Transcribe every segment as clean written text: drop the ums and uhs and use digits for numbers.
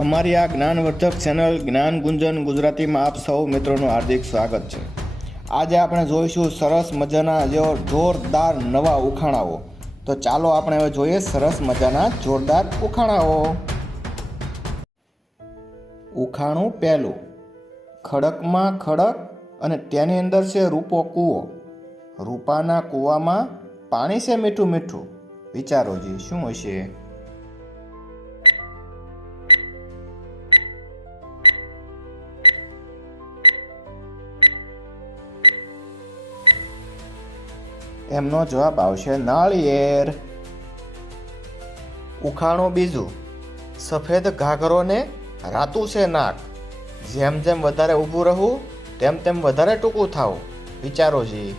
અમારી આ જ્ઞાનવર્ધક ચેનલ જ્ઞાન ગુંજન ગુજરાતીમાં આપ સૌ મિત્રોનું હાર્દિક સ્વાગત છે। આજે આપણે જોઈશું સરસ મજાના જોરદાર નવા ઉખાણાઓ। તો ચાલો આપણે હવે જોઈએ સરસ મજાના જોરદાર ઉખાણાઓ। ઉખાણું પહેલું, ખડકમાં ખડક અને તેની અંદર છે રૂપો કૂવો, રૂપાના કૂવામાં પાણી છે મીઠું મીઠું, વિચારો જી શું હશે? એમનો જવાબ આવશે નાળિયેર। ઉખાણું બીજું, સફેદ ઘાઘરો ને રાતું છે નાક, જેમ જેમ વધારે ઊભું રહું તેમ તેમ વધારે ટૂંકું થાવું, વિચારો જી।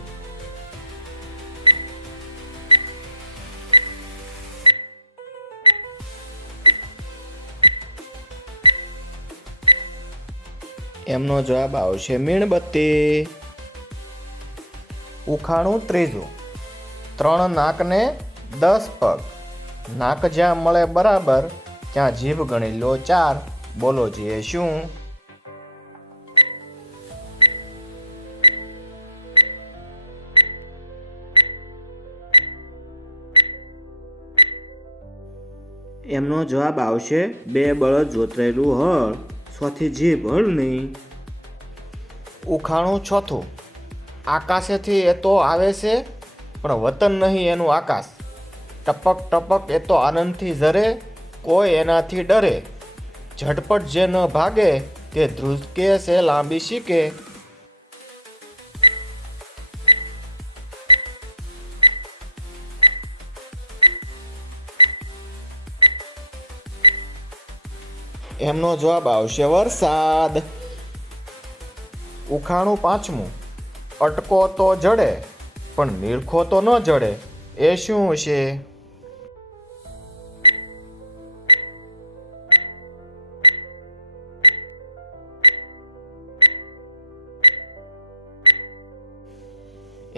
એમનો જવાબ આવશે મીણબત્તી। ઉખાણું ત્રીજું, 3 નાક ને 10 પગ, નાક જ્યાં મળે બરાબર ત્યાં જીભ ગણી લો 4, બોલો જી એ શું? એમનો જવાબ આવશે 2 બળદ જોતરેલું હળ, સોથી જીભ હળ નહીં। ઉખાણું ચોથું, આકાશેથી એ તો આવે છે પણ વતન નહીં એનું આકાશ, ટપક ટપક એ તો આનંદથી ઝરે, કોઈ એનાથી ડરે, ઝટપટ જે ન ભાગે તે ધ્રુજકે છે લાંબી શીકે। એમનો જવાબ આવશે વરસાદ। ઉખાણું પાંચમું, અટકો તો જડે પણ નીરખો તો ન જડે, એ શું છે?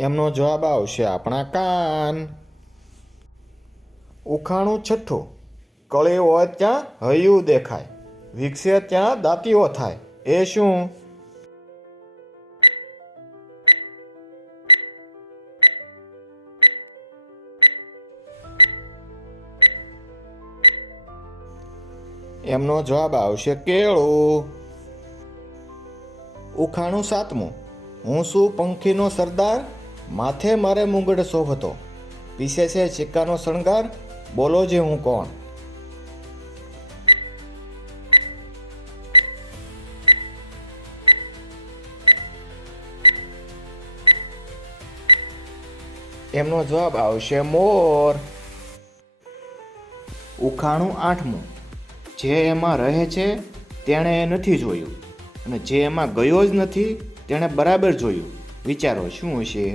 એમનો જવાબ આવશે આપણા કાન। ઉખાણું છઠ્ઠું, કળી હોય ત્યાં હૈયું દેખાય, વિકસે ત્યાં દાંતીઓ થાય, એ શું? એમનો જવાબ આવશે કેળું। ઉખાણું સાતમું, હું શું પંખીનો સરદાર, માથે મારે મુંગટ શોભતો, પીસે છે સિક્કાનો શણગાર, બોલો જે હું કોણ? એમનો જવાબ આવશે મોર। ઉખાણું આઠમું, જે એમાં રહે છે તેણે એ નથી જોયું, અને જે એમાં ગયો જ નથી તેણે બરાબર જોયું, વિચારો શું હશે?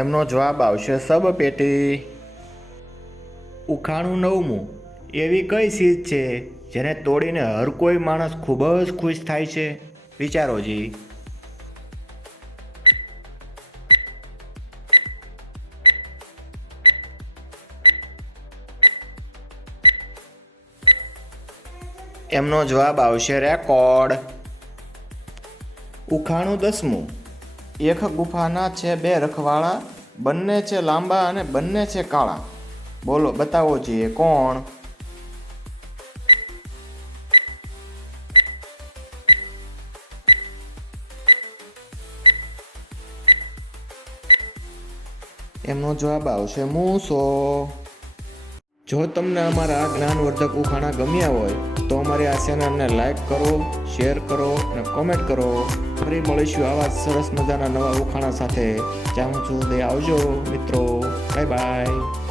એમનો જવાબ આવશે સબપેટી। ઉખાણું નવમું, એવી કઈ ચીજ છે જેને તોડીને હર કોઈ માણસ ખૂબ જ ખુશ થાય છે, વિચારો જી। એમનો જવાબ આવશે રેકોર્ડ। ઉખાણું દસમું, એક ગુફાના છે 2 રખવાળા, બંને છે લાંબા અને બંને છે કાળા, બોલો બતાવો જોઈએ કોણ? એમનો જવાબ આવશે મૂસો। જો તમને અમારા આ જ્ઞાનવર્ધક ઉખાણા ગમ્યા હોય તો અમારી આ ચેનલને લાઈક કરો, શેર કરો અને કોમેન્ટ કરો। ફરી મળીશું આવા સરસ મજાના નવા ઉખાણા સાથે। ત્યાં સુધી આવજો મિત્રો, બાય બાય।